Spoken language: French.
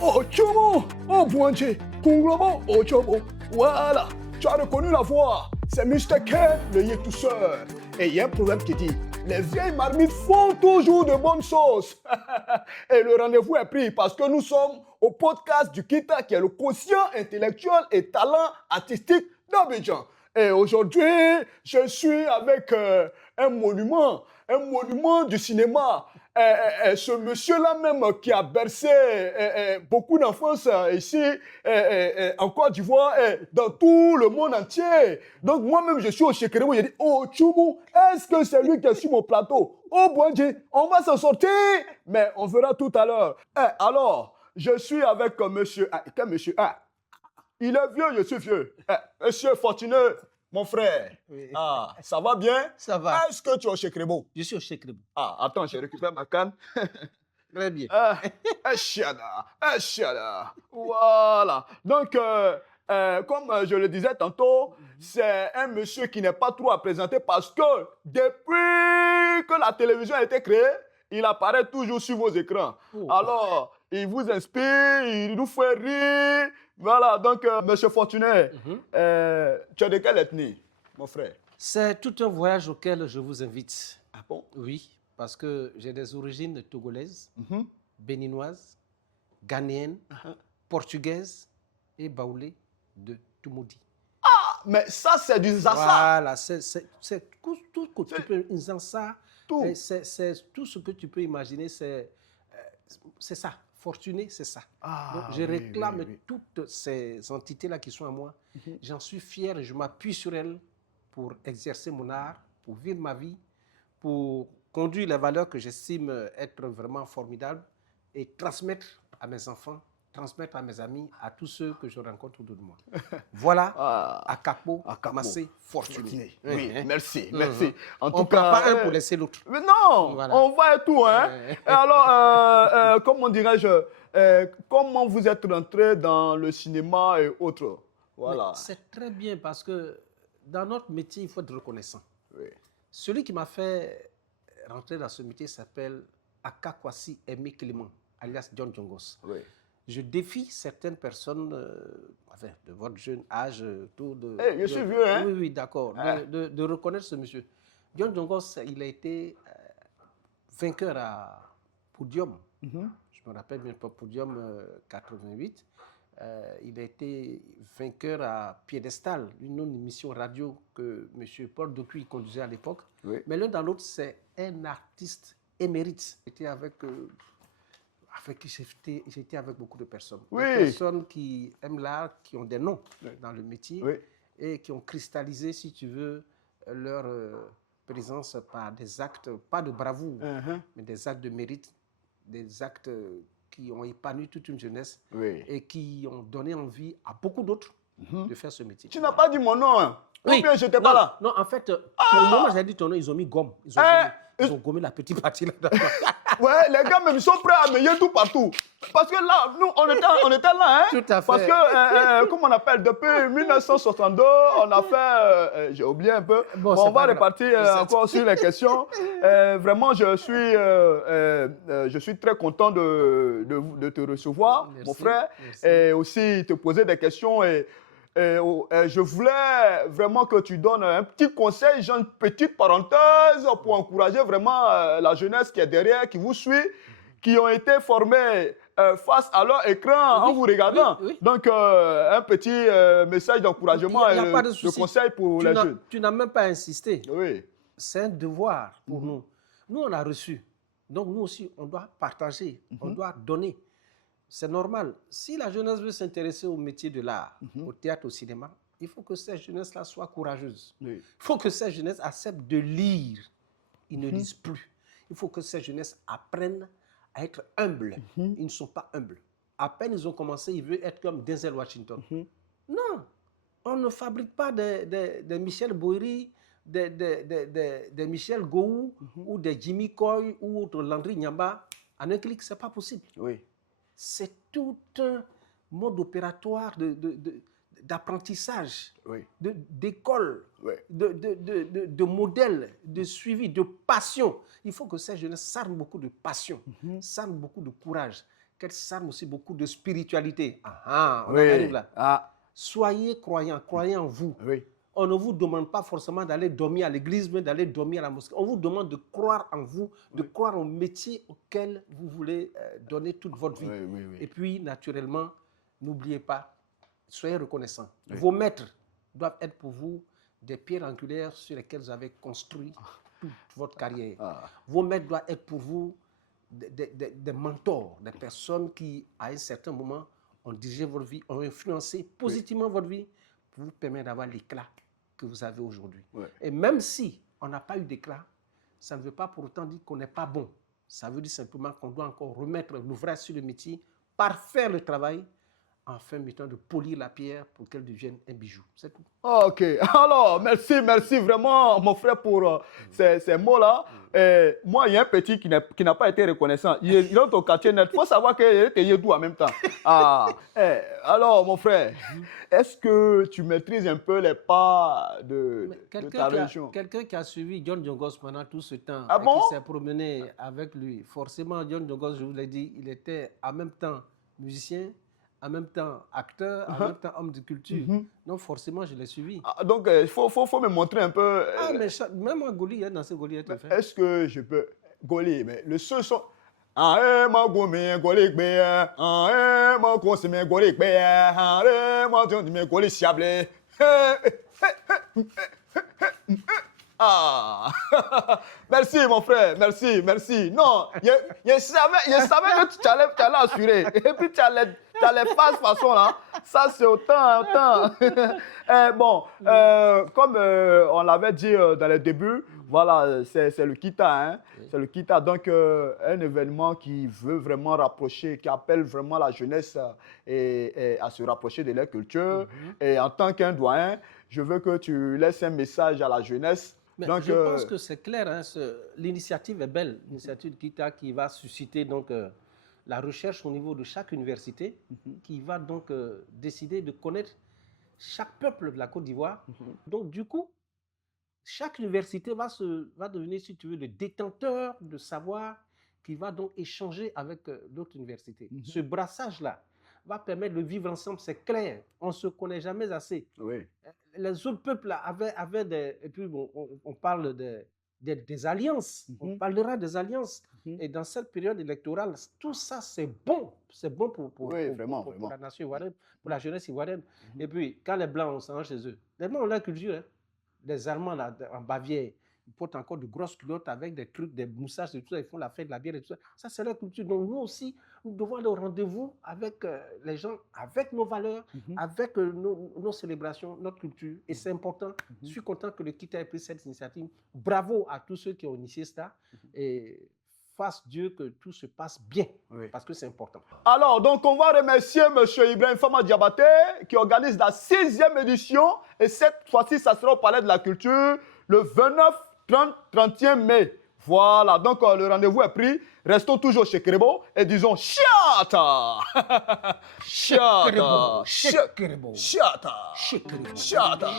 Ochomo, oh Bouanché, Kunglobo, Ochomo. Voilà, tu as reconnu la voix. C'est Mr. Ken, le yétousseur. Et il y a un proverbe qui dit, les vieilles marmites font toujours de bonnes sauces. Et le rendez-vous est pris parce que nous sommes au podcast du Kita, qui est le quotient intellectuel et talent artistique d'Abidjan. Et aujourd'hui, je suis avec un monument du cinéma. Ce monsieur-là même qui a bercé beaucoup d'enfance ici en Côte d'Ivoire et dans tout le monde entier. Donc moi-même, je suis au Chekeremo, j'ai dit, oh Tchoumou, est-ce que c'est lui qui est sur mon plateau? Oh Bouandji, on va s'en sortir, mais on verra tout à l'heure. Alors, je suis avec monsieur A. Quel monsieur A? Il est vieux, je suis vieux. Monsieur Fortuné, mon frère. Oui. Ah, ça va bien? Ça va. Est-ce que tu es au Chekrebo? Je suis au Chekrebo. Ah, attends, je récupère ma canne. Très bien. Chiada. Voilà. Donc, comme je le disais tantôt, c'est un monsieur qui n'est pas trop à présenter parce que depuis que la télévision a été créée, il apparaît toujours sur vos écrans. Oh. Alors, il vous inspire, il nous fait rire. Voilà, donc, monsieur Fortuné, tu es de quelle ethnie, mon frère? C'est tout un voyage auquel je vous invite. Ah bon? Oui, parce que j'ai des origines togolaises, béninoises, ghanéennes, portugaises et baoulées de Toumoudi. Ah, mais ça, c'est du Zassa. Voilà, c'est tout ce que tu peux... Nzansa, Tout. c'est tout ce que tu peux imaginer, c'est ça. Fortuné, c'est ça. Ah, donc, je oui, réclame oui. toutes ces entités-là qui sont à moi. J'en suis fier et je m'appuie sur elles pour exercer mon art, pour vivre ma vie, pour conduire les valeurs que j'estime être vraiment formidables et transmettre à mes enfants, transmettre à mes amis, à tous ceux que je rencontre autour de moi. Voilà, Akapo, Massé, Fortuné. Oui, merci, merci. En tout On ne cas, prend pas un pour laisser l'autre. Mais non, Voilà. on va et tout, hein. Et alors, comment dirais-je, comment vous êtes rentré dans le cinéma et autres? Voilà. C'est très bien parce que dans notre métier, il faut être reconnaissant. Oui. Celui qui m'a fait rentrer dans ce métier s'appelle Akakwasi Aimé Clément, alias John Jongos. Oui. Je défie certaines personnes de votre jeune âge, Je suis vieux, hein? Oui, d'accord, de reconnaître ce monsieur. John Jongos, il a été vainqueur à Podium. Je me rappelle bien, Podium 88. Il a été vainqueur à Piédestal, une autre émission radio que M. Paul Dupuis conduisait à l'époque. Oui. Mais l'un dans l'autre, c'est un artiste émérite. J'étais avec qui j'étais avec beaucoup de personnes. Oui. Des personnes qui aiment l'art, qui ont des noms dans le métier et qui ont cristallisé, si tu veux, leur présence par des actes, pas de bravoure, mais des actes de mérite, des actes qui ont épanoui toute une jeunesse et qui ont donné envie à beaucoup d'autres de faire ce métier. Tu n'as pas dit mon nom, hein? Oui. Ou bien je n'étais pas là? Non, en fait, pour le moment, j'ai dit ton nom, ils ont mis gomme. Ils ont gommé la petite partie là. Ouais, les gars, même, ils sont prêts à meiller tout partout. Parce que là, nous, on était là, hein? Tout à fait. Parce que, comment on appelle, depuis 1962, on a fait, j'ai oublié un peu, Bon, on va grave. repartir encore sur les questions. Vraiment, je suis très content de te recevoir, Merci, mon frère, merci. et aussi te poser des questions. Et je voulais vraiment que tu donnes un petit conseil, genre une petite parenthèse pour encourager vraiment la jeunesse qui est derrière, qui vous suit, qui ont été formés face à leur écran en vous regardant. Oui. Donc, un petit message d'encouragement Il y a et pas de de souci. conseil pour les jeunes. Tu n'as même pas insisté. Oui. C'est un devoir pour nous. Nous, on a reçu. Donc, nous aussi, on doit partager, on doit donner. C'est normal. Si la jeunesse veut s'intéresser au métier de l'art, au théâtre, au cinéma, il faut que cette jeunesse-là soit courageuse. Oui. Il faut que cette jeunesse accepte de lire. Ils ne lisent plus. Il faut que cette jeunesse apprenne à être humble. Ils ne sont pas humbles. À peine ils ont commencé, ils veulent être comme Denzel Washington. Non, on ne fabrique pas des Michel Boiri, des Michel Gou ou des Jimmy Coy ou de Landry Nyamba. En un clic, ce n'est pas possible. Oui. C'est tout un mode opératoire d'apprentissage, Oui. d'école, Oui. de modèle, de suivi, de passion. Il faut que cette jeunesse s'arme beaucoup de passion, s'arme beaucoup de courage, qu'elle s'arme aussi beaucoup de spiritualité. On en arrive là. Ah, Soyez croyants, croyez en vous. oui. On ne vous demande pas forcément d'aller dormir à l'église, mais d'aller dormir à la mosquée. On vous demande de croire en vous, de croire au métier auquel vous voulez donner toute votre vie. Oui. Et puis, naturellement, n'oubliez pas, soyez reconnaissants. Vos maîtres doivent être pour vous des pierres angulaires sur lesquelles vous avez construit toute votre carrière. Vos maîtres doivent être pour vous des mentors, des personnes qui, à un certain moment, ont dirigé votre vie, ont influencé positivement votre vie pour vous permettre d'avoir l'éclat que vous avez aujourd'hui. Et même si on n'a pas eu d'éclat, ça ne veut pas pour autant dire qu'on n'est pas bon. Ça veut dire simplement qu'on doit encore remettre l'ouvrage sur le métier, parfaire le travail, enfin mettant de polir la pierre pour qu'elle devienne un bijou. C'est tout. Ok, alors merci vraiment mon frère pour ces mots-là. Moi, il y a un petit qui n'a pas été reconnaissant. Il est dans ton quartier net. Il faut savoir qu'il est doux en même temps. Alors, mon frère, est-ce que tu maîtrises un peu les pas de ta région? Quelqu'un qui a suivi John Jongos pendant tout ce temps Ah et bon? qui s'est promené avec lui, forcément, John Jongos, je vous l'ai dit, il était en même temps musicien, en même temps acteur, en même temps homme de culture. Donc forcément, je l'ai suivi. Donc, il faut me montrer un peu. Mais même en Goli, dans ce Goli, est-ce que je peux Goli, mais le seul son. Ma gomme, Goli, ma consomme, Goli, ma tonne, Goli, siable. Merci mon frère, merci. Non, je savais que tu allais assurer. Et puis tu as les façon là. Ça c'est autant. Comme on l'avait dit dans les débuts, voilà, c'est le Kita. Hein? C'est le Kita. Donc, un événement qui veut vraiment rapprocher, qui appelle vraiment la jeunesse à se rapprocher de leur culture. Et en tant qu'un doyen, je veux que tu laisses un message à la jeunesse. Mais donc, je pense que c'est clair, hein, l'initiative est belle, l'initiative Kita qui va susciter donc, la recherche au niveau de chaque université, qui va donc décider de connaître chaque peuple de la Côte d'Ivoire. Donc du coup, chaque université va devenir, si tu veux, le détenteur de savoir qui va donc échanger avec d'autres universités. Ce brassage-là va permettre de vivre ensemble, c'est clair. On ne se connaît jamais assez. Oui. Les autres peuples là, avaient des... Et puis, bon, on parle des alliances. On parlera des alliances. Et dans cette période électorale, tout ça, c'est bon. C'est bon pour la nation ivoirienne, pour la jeunesse ivoirienne. Et puis, quand les Blancs, on s'en va chez eux. Les Blancs ont leur culture. Hein. Les Allemands, là, en Bavière, ils portent encore de grosses culottes avec des trucs, des moussages et tout ça. Ils font la fête de la bière et tout ça. Ça, c'est leur culture. Donc, nous aussi, nous devons aller au rendez-vous avec les gens, avec nos valeurs, avec nos célébrations, notre culture. Et c'est important. Je suis content que le Kita ait pris cette initiative. Bravo à tous ceux qui ont initié ça. Et fasse Dieu que tout se passe bien, parce que c'est important. Alors, donc, on va remercier M. Ibrahim Fama Diabaté qui organise la 6e édition. Et cette fois-ci, ça sera au Palais de la Culture le 29, 30, 31 mai. Voilà, donc le rendez-vous est pris. Restons toujours chez Kerebo et disons Chiata. Chiata. Chiata. Chiata. Chiata.